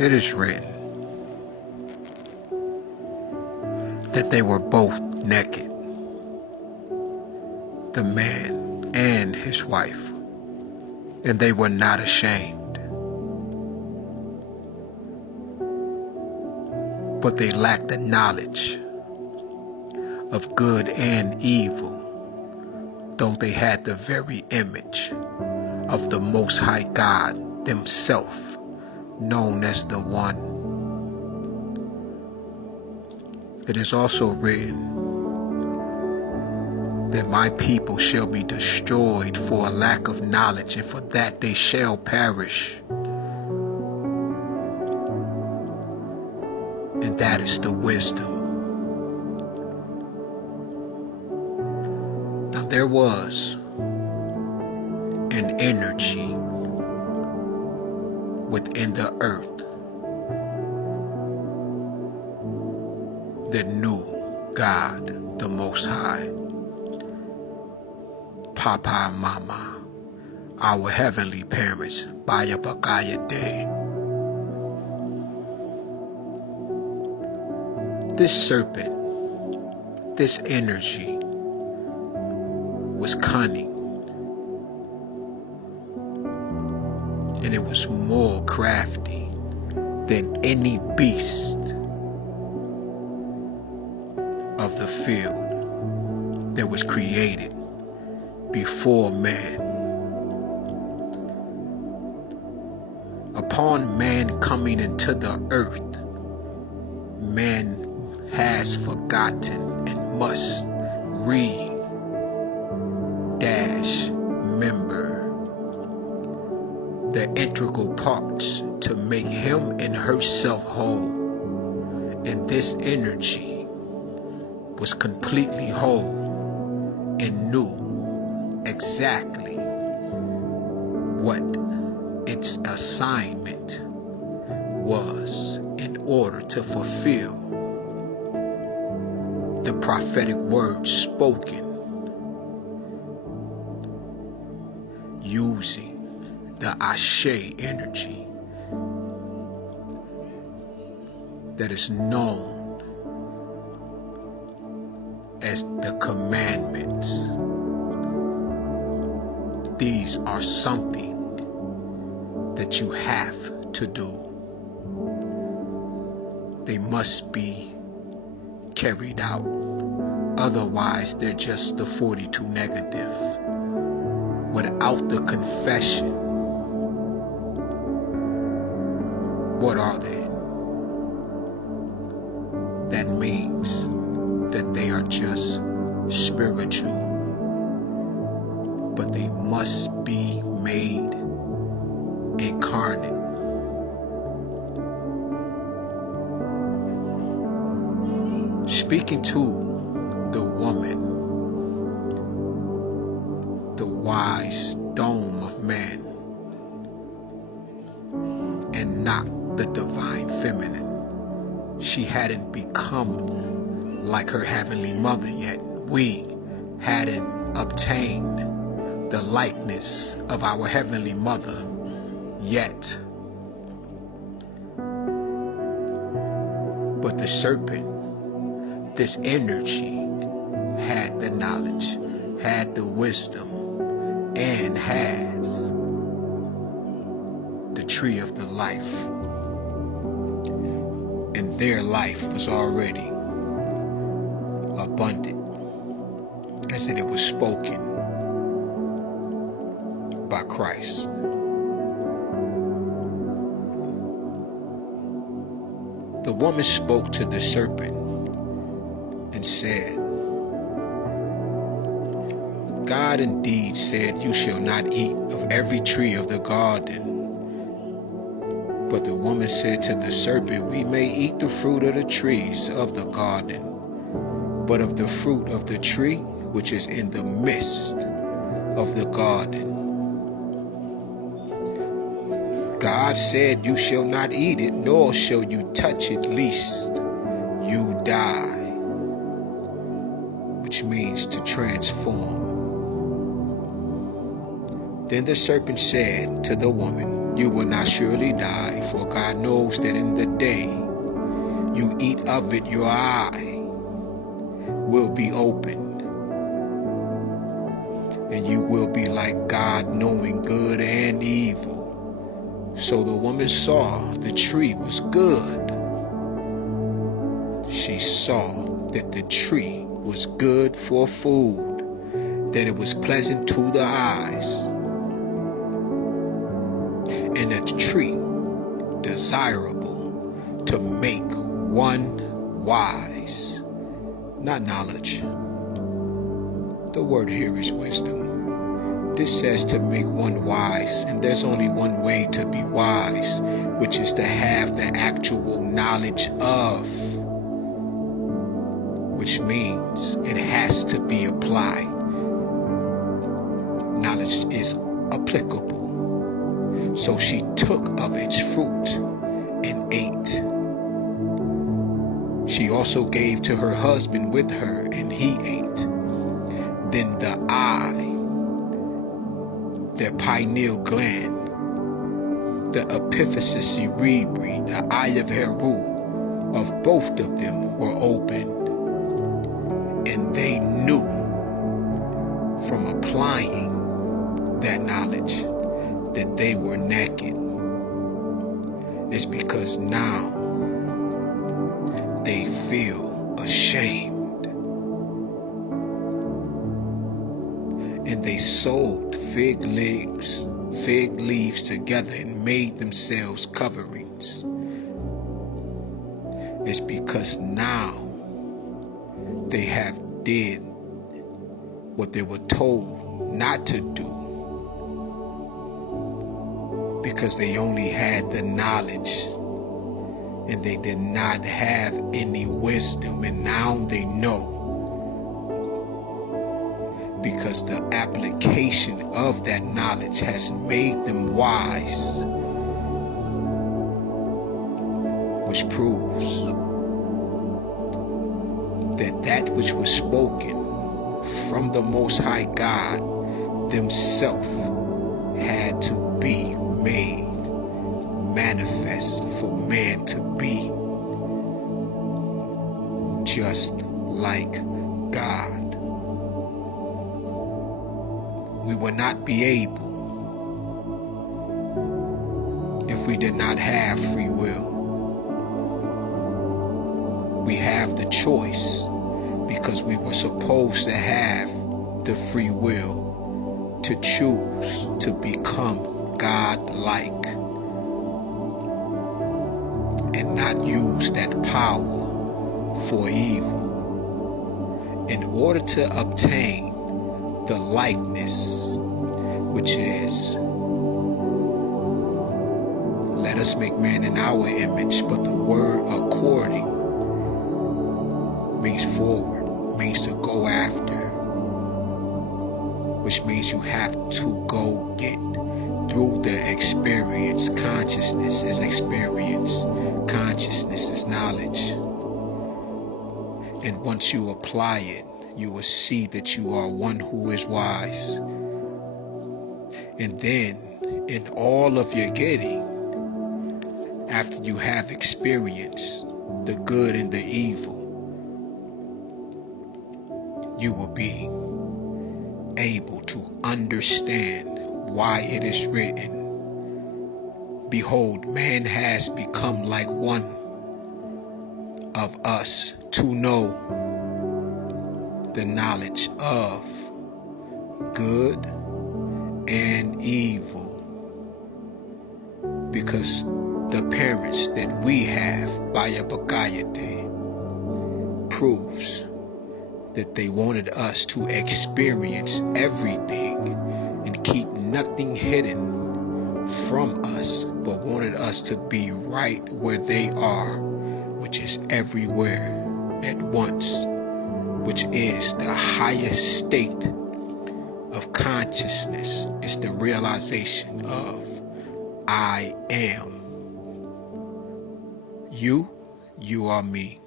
It is written that they were both naked, the man and his wife, and they were not ashamed. But they lacked the knowledge of good and evil, though they had the very image of the Most High God Himself, known as the One. It is also written that my people shall be destroyed for a lack of knowledge, and for that they shall perish. And that is the wisdom. Now there was an energy within the earth that knew God the Most High, Papa Mama, our heavenly parents, Baya Bakaya Day. This serpent, this energy, was cunning, and it was more crafty than any beast of the field that was created before man. Upon man coming into the earth, man has forgotten and must remember the integral parts to make him and herself whole. And this energy was completely whole and knew exactly what its assignment was in order to fulfill the prophetic words spoken using the Ashe energy that is known as the commandments. These are something that you have to do. They must be carried out. Otherwise, they're just the 42 negative. Without the confession, what are they? That means that they are just spiritual, but they must be made incarnate. Speaking to the woman, the wise dome of man, and not the divine feminine. She hadn't become like her heavenly mother yet. We hadn't obtained the likeness of our heavenly mother yet. But the serpent, this energy, had the knowledge, had the wisdom, and has the tree of the life. And their life was already abundant, as it was spoken by Christ. The woman spoke to the serpent and said, God indeed said, you shall not eat of every tree of the garden. But the woman said to the serpent, we may eat the fruit of the trees of the garden, but of the fruit of the tree which is in the midst of the garden, God said, you shall not eat it, nor shall you touch it, lest you die, which means to transform. Then the serpent said to the woman, you will not surely die, for God knows that in the day you eat of it, your eye will be opened, and you will be like God, knowing good and evil. So the woman saw the tree was good. She saw that the tree was good for food, that it was pleasant to the eyes, and a tree desirable to make one wise. Not knowledge. The word here is wisdom. This says to make one wise, and there's only one way to be wise, which is to have the actual knowledge of, which means it has to be applied. Knowledge is applicable. So she took of its fruit and ate. She also gave to her husband with her, and he ate. Then the eye, the pineal gland, the epiphysis cerebri, the eye of Heru, of both of them were opened. And they knew from applying that knowledge that they were naked. It's because now they feel ashamed. And they sewed fig leaves together and made themselves coverings. It's because now they have did what they were told not to do, because they only had the knowledge and they did not have any wisdom. And now they know, because the application of that knowledge has made them wise, which proves that that which was spoken from the Most High God themselves had to be made manifest for man to be just like God. We would not be able if we did not have free will. We have the choice because we were supposed to have the free will to choose to become God-like and not use that power for evil in order to obtain the likeness, which is, let us make man in our image. But the word according means forward, means to go after, which means you have to go get through the experience. Consciousness is experience. Consciousness is knowledge. And once you apply it, you will see that you are one who is wise. And then, in all of your getting, after you have experienced the good and the evil, you will be able to understand why it is written, behold, man has become like one of us to know the knowledge of good and evil. Because the parents that we have, Baya Bakayate, proves that they wanted us to experience everything and keep nothing hidden from us, but wanted us to be right where they are, which is everywhere at once, which is the highest state of consciousness. It's the realization of I am. You are me.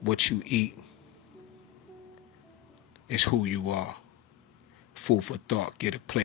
What you eat is who you are. Food for thought. Get a plate.